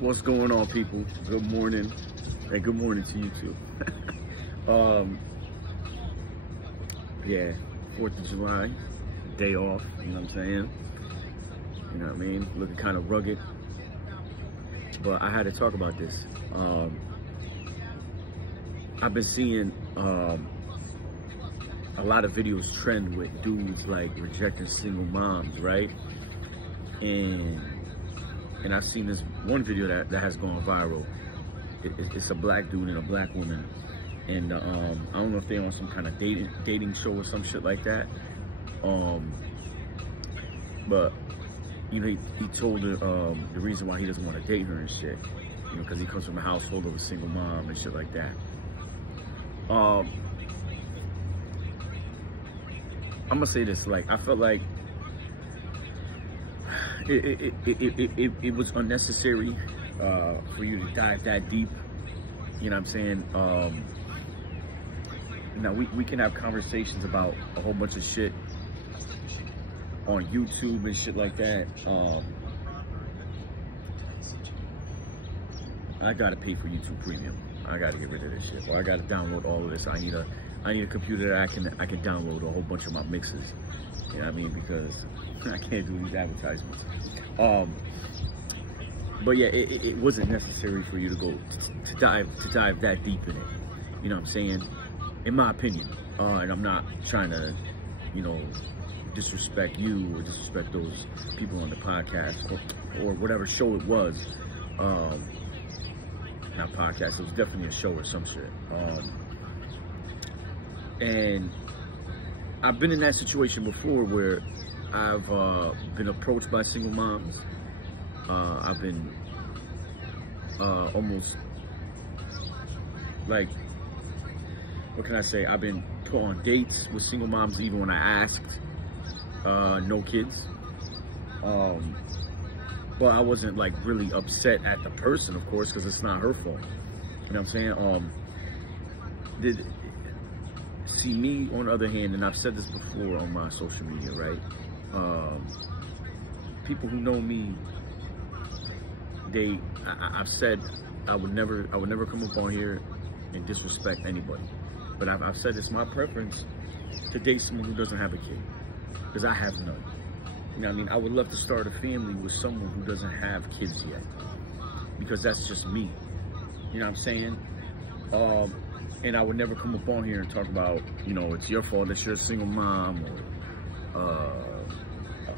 What's going on, people? Good morning, and good morning to you too. Yeah, 4th of July, day off, you know what I'm saying? You know what I mean? Looking kind of rugged, but I had to talk about this. I've been seeing a lot of videos trend with dudes like rejecting single moms, right? And I've seen this one video that has gone viral. It's a black dude and a black woman, and I don't know if they're on some kind of dating show or some shit like that. But you know, he told her the reason why he doesn't want to date her and shit, you know, because he comes from a household of a single mom and shit like that. I'm gonna say this, like, I felt like it was unnecessary for you to dive that deep. You know what I'm saying? Now we can have conversations about a whole bunch of shit on YouTube and shit like that. I gotta pay for YouTube Premium. I gotta get rid of this shit, or I gotta download all of this. I need a computer that I can download a whole bunch of my mixes. You know what I mean? Because I can't do these advertisements. But yeah, it wasn't necessary for you to go to dive that deep in it. You know what I'm saying? In my opinion. And I'm not trying to, you know, disrespect you or disrespect those people on the podcast or whatever show it was. Not podcast, it was definitely a show or some shit. And I've been in that situation before where I've been approached by single moms. I've been almost, like, what can I say? I've been put on dates with single moms even when I asked, no kids. But I wasn't like really upset at the person, of course, because it's not her fault. You know what I'm saying? See, me, on the other hand, and I've said this before on my social media, right? People who know me, I've said I would never come up on here and disrespect anybody. But I've said it's my preference to date someone who doesn't have a kid, because I have none. You know what I mean? I would love to start a family with someone who doesn't have kids yet, because that's just me. You know what I'm saying? And I would never come up on here and talk about, you know, it's your fault that you're a single mom, or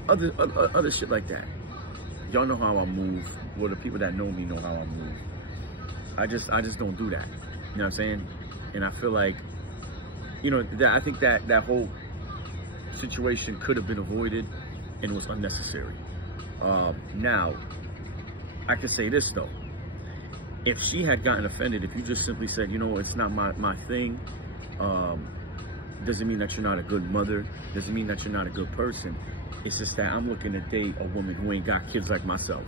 other shit like that. Y'all know how I move. Well, the people that know me know how I move. I just don't do that. You know what I'm saying? And I feel like, you know, I think that whole situation could have been avoided and was unnecessary. Now, I could say this though. If she had gotten offended, if you just simply said, you know, it's not my thing, doesn't mean that you're not a good mother, doesn't mean that you're not a good person. It's just that I'm looking to date a woman who ain't got kids like myself.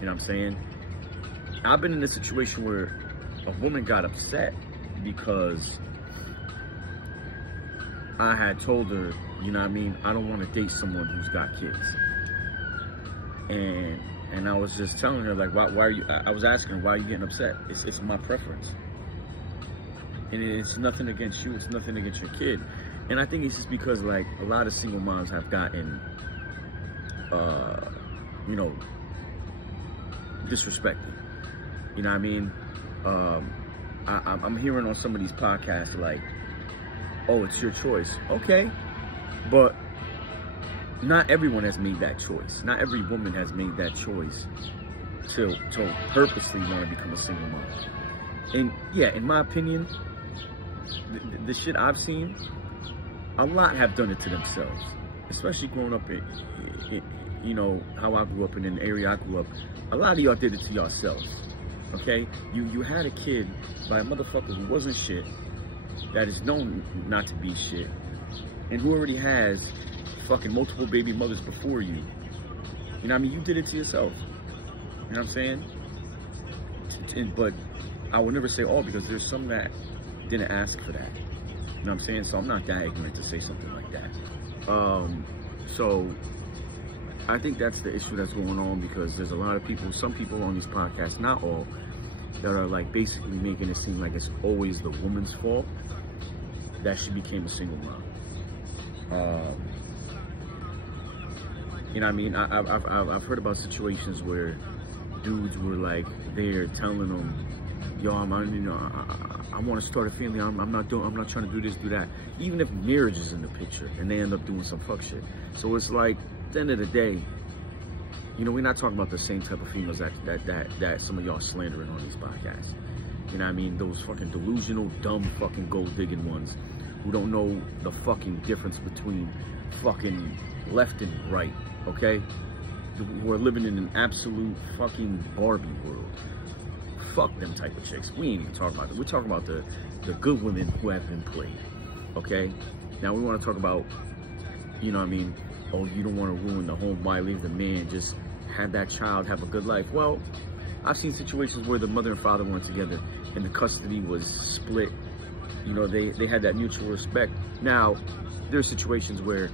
You know what I'm saying? I've been in a situation where a woman got upset because I had told her, you know what I mean, I don't want to date someone who's got kids. And I was just telling her, like, why are you, I was asking her, why are you getting upset? It's my preference. And it's nothing against you, it's nothing against your kid. And I think it's just because, like, a lot of single moms have gotten, you know, disrespected. You know what I mean? I'm hearing on some of these podcasts, like, oh, it's your choice. Okay, but not everyone has made that choice. Not every woman has made that choice to purposely want to become a single mom. And yeah, in my opinion, the shit I've seen, a lot have done it to themselves. Especially growing up in you know, how I grew up in the area I grew up. A lot of y'all did it to yourselves. Okay? You had a kid by a motherfucker who wasn't shit, that is known not to be shit, and who already has fucking multiple baby mothers before you. You know what I mean? You did it to yourself. You know what I'm saying? But I will never say all, because there's some that didn't ask for that. You know what I'm saying? So I'm not that ignorant to say something like that. So I think that's the issue that's going on, because there's a lot of people, some people on these podcasts, not all, that are like basically making it seem like it's always the woman's fault that she became a single mom. You know what I mean? I've heard about situations where dudes were like, they're telling them, yo, I want to start a family. I'm not trying to do this, do that. Even if marriage is in the picture, and they end up doing some fuck shit. So it's like, at the end of the day, you know, we're not talking about the same type of females that some of y'all slandering on these podcasts. You know what I mean? Those fucking delusional, dumb, fucking gold digging ones who don't know the fucking difference between fucking left and right, okay? Who are living in an absolute fucking Barbie world. Fuck them type of chicks. We ain't even talking about them. We're talking about the good women who have been played, okay? Now we want to talk about, you know what I mean? Oh, you don't want to ruin the home. Why leave the man? Just have that child have a good life. Well, I've seen situations where the mother and father weren't together and the custody was split. You know, they had that mutual respect. Now, there are situations where,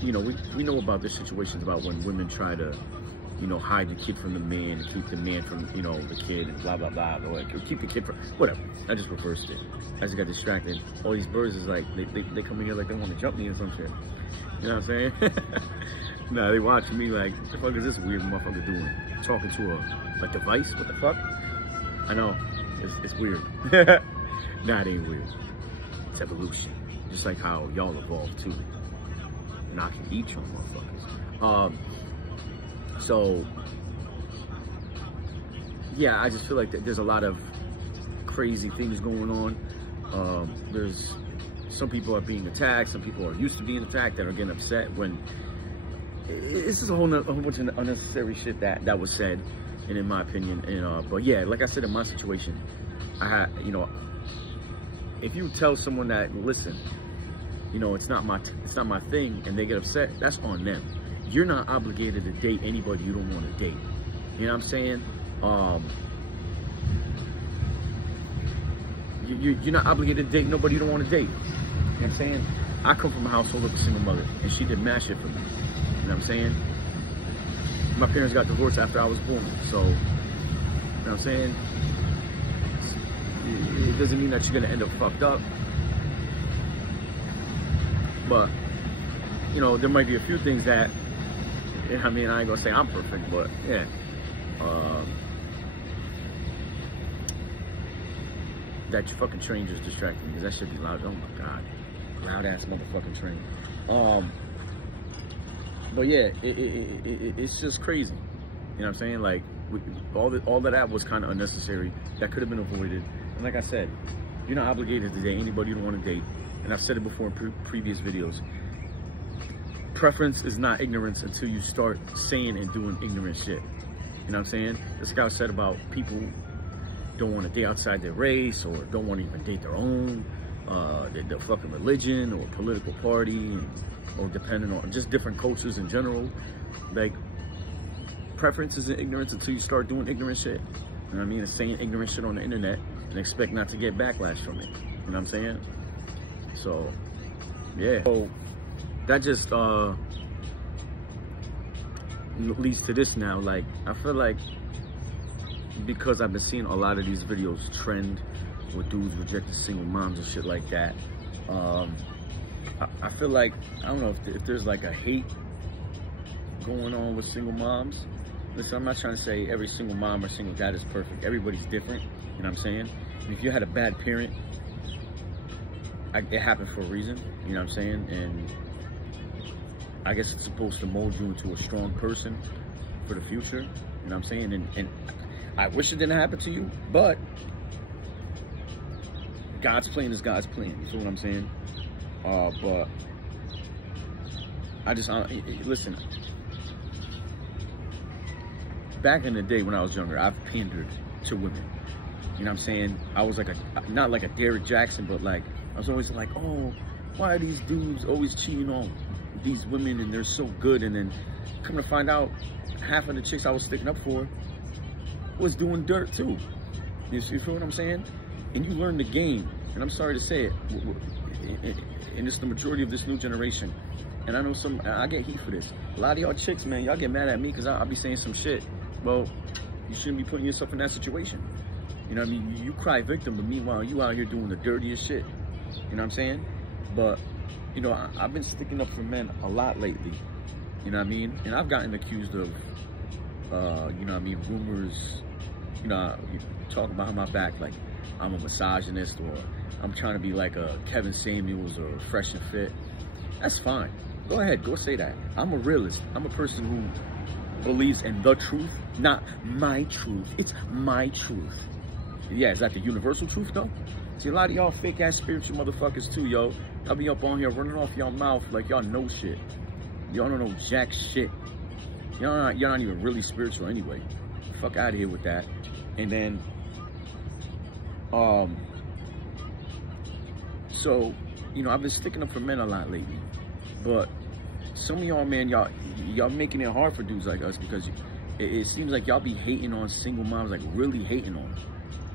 you know, we know about the situations about when women try to, you know, hide the kid from the man, keep the man from, you know, the kid, and blah, blah, blah, or keep the kid from, whatever. I just reversed it. I just got distracted. All these birds is like, they come in here like they want to jump me or some shit. You know what I'm saying? Nah, they watching me like, what the fuck is this weird motherfucker doing? Talking to a device? What the fuck? I know, it's weird. Nah, it ain't weird. It's evolution. Just like how y'all evolved too. And I can eat you motherfuckers. So, yeah, I just feel like there's a lot of crazy things going on. There's some people are being attacked. Some people are used to being attacked that are getting upset when this is a whole bunch of unnecessary shit that was said, and in my opinion. And but yeah, like I said, in my situation, I had, you know, if you tell someone that, listen, you know, it's not my thing, and they get upset, that's on them. You're not obligated to date anybody you don't want to date. You know what I'm saying? You're not obligated to date nobody you don't want to date. You know what I'm saying? I come from a household of a single mother, and she did mad shit for me. You know what I'm saying? My parents got divorced after I was born, so, you know what I'm saying? It doesn't mean that you're gonna end up fucked up. But, you know, there might be a few things that, I mean, I ain't gonna say I'm perfect, but yeah. That fucking train just distracted me, because that should be loud. Oh my God. Loud ass motherfucking train. But yeah, it's just crazy. You know what I'm saying? Like, all of that was kind of unnecessary. That could have been avoided. And like I said, you're not obligated to date anybody you don't want to date. And I've said it before in previous videos. Preference is not ignorance until you start saying and doing ignorant shit. You know what I'm saying? This guy said about people don't want to date outside their race, or don't want to even date their own, their fucking religion or political party, or depending on just different cultures in general. Like, preference isn't ignorance until you start doing ignorant shit. You know what I mean? It's saying ignorant shit on the internet and expect not to get backlash from it. You know what I'm saying? So, yeah. So, that just leads to this now. Like, I feel like, because I've been seeing a lot of these videos trend with dudes rejecting single moms and shit like that, I feel like, I don't know if there's like a hate going on with single moms. Listen, I'm not trying to say every single mom or single dad is perfect. Everybody's different, you know what I'm saying? And if you had a bad parent, it happened for a reason, you know what I'm saying? And I guess it's supposed to mold you into a strong person for the future, you know what I'm saying? And I wish it didn't happen to you, but God's plan is God's plan, you feel what I'm saying? But I just, listen, back in the day when I was younger, I've pandered to women, you know what I'm saying? I was like not like a Derrick Jackson, but like, I was always like, oh, why are these dudes always cheating on these women and they're so good? And then come to find out, half of the chicks I was sticking up for was doing dirt too. You feel what I'm saying? And you learn the game. And I'm sorry to say it, and it's the majority of this new generation. And I know I get heat for this. a lot of y'all chicks, man, y'all get mad at me because I'll be saying some shit. Well, you shouldn't be putting yourself in that situation. You know what I mean? You cry victim, but meanwhile, you out here doing the dirtiest shit. You know what I'm saying? But, you know, I've been sticking up for men a lot lately. You know what I mean? And I've gotten accused of, you know what I mean, rumors, you know, talking behind my back like I'm a misogynist or I'm trying to be like a Kevin Samuels or Fresh and Fit. That's fine. Go ahead, go say that. I'm a realist. I'm a person who believes in the truth, not my truth. It's my truth. Yeah, is that the universal truth though? See, a lot of y'all fake ass spiritual motherfuckers too, yo. Y'all be up on here running off y'all mouth like y'all know shit. Y'all don't know jack shit. Y'all not even really spiritual anyway. Fuck out of here with that. And then, so, you know, I've been sticking up for men a lot lately. But some of y'all, man, y'all making it hard for dudes like us because it seems like y'all be hating on single moms, like really hating on them.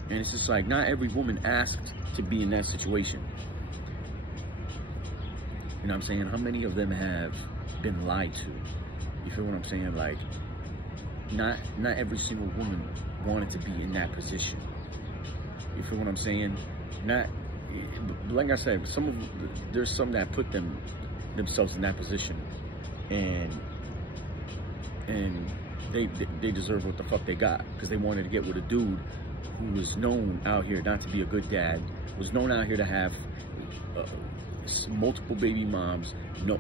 And it's just like, not every woman asked to be in that situation. You know what I'm saying? How many of them have been lied to? You feel what I'm saying? Like, not every single woman wanted to be in that position. You feel what I'm saying? Not, like I said, there's some that put themselves in that position, and they deserve what the fuck they got because they wanted to get with a dude who was known out here not to be a good dad, was known out here to have multiple baby moms,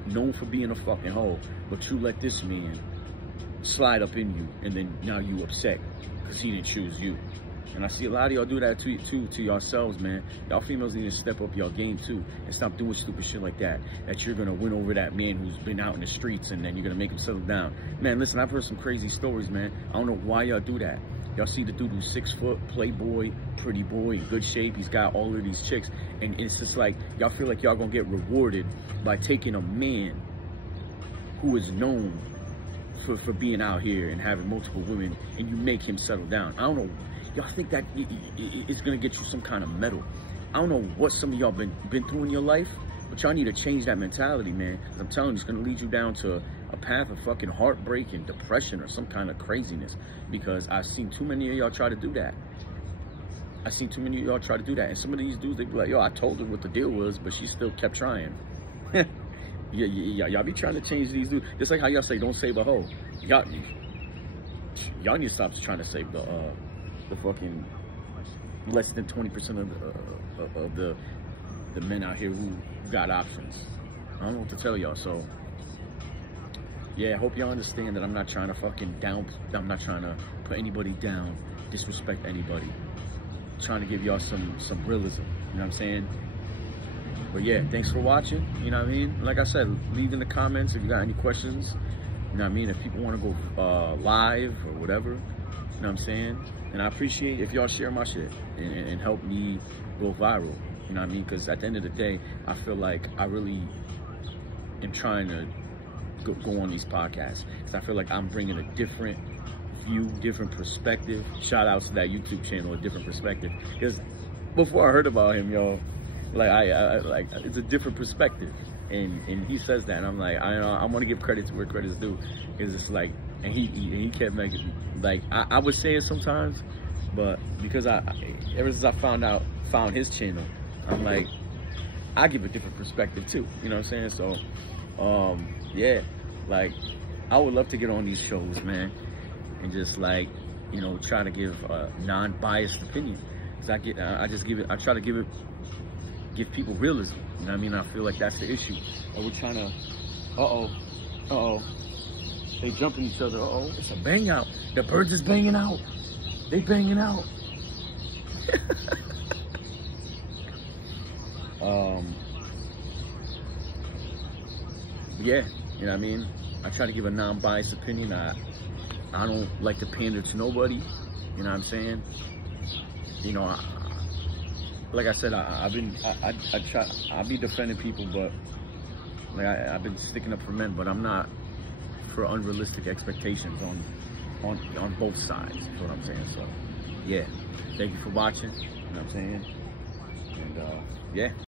known for being a fucking hoe, but you let this man slide up in you, and then now you upset because he didn't choose you. And I see a lot of y'all do that to yourselves, man. Y'all females need to step up y'all game too and stop doing stupid shit like that. That you're gonna win over that man who's been out in the streets and then you're gonna make him settle down. Man, listen, I've heard some crazy stories, man. I don't know why y'all do that. Y'all see the dude who's 6 foot, playboy, pretty boy, in good shape. He's got all of these chicks. And it's just like, y'all feel like y'all gonna get rewarded by taking a man who is known for being out here and having multiple women, and you make him settle down. I don't know. Y'all think that it's gonna get you some kind of medal. I don't know what some of y'all been through in your life, but y'all need to change that mentality, man. I'm telling you, it's gonna lead you down to a path of fucking heartbreak and depression or some kind of craziness, because I've seen too many of y'all try to do that. I've seen too many of y'all try to do that. And some of these dudes, they be like, yo, I told her what the deal was, but she still kept trying. Y'all be trying to change these dudes. Just like how y'all say, don't save a hoe. Y'all need to stop trying to save the fucking less than 20% of the men out here who got options. I don't know what to tell y'all. So yeah, I hope y'all understand that I'm not trying to fucking I'm not trying to put anybody down, disrespect anybody. I'm trying to give y'all some realism. You know what I'm saying? But yeah, thanks for watching. You know what I mean? Like I said, leave in the comments if you got any questions. You know what I mean? If people want to go live or whatever, you know what I'm saying? And I appreciate if y'all share my shit and help me go viral. You know what I mean? Because at the end of the day, I feel like I really am trying to go on these podcasts. Because I feel like I'm bringing a different view, different perspective. Shout outs to that YouTube channel, a different perspective. Because before I heard about him, yo, like I like it's a different perspective. And he says that, and I'm like, I want to give credit to where credit's due, because it's like, and he kept making, like, I would say it sometimes, but because ever since I found his channel, I'm like, I give a different perspective too, you know what I'm saying? So, yeah, like, I would love to get on these shows, man, and just like, you know, try to give a non-biased opinion, because I try to give people realism. You know what I mean? I feel like that's the issue. We're trying to, they jumping each other. It's a bang out. The birds is banging out. They banging out. Yeah, you know what I mean? I try to give a non-biased opinion. I don't like to pander to nobody. You know what I'm saying? You know, like I said, I be defending people, but like I've been sticking up for men, but I'm not for unrealistic expectations on both sides. Is what I'm saying. So yeah, thank you for watching. You know what I'm saying? And yeah.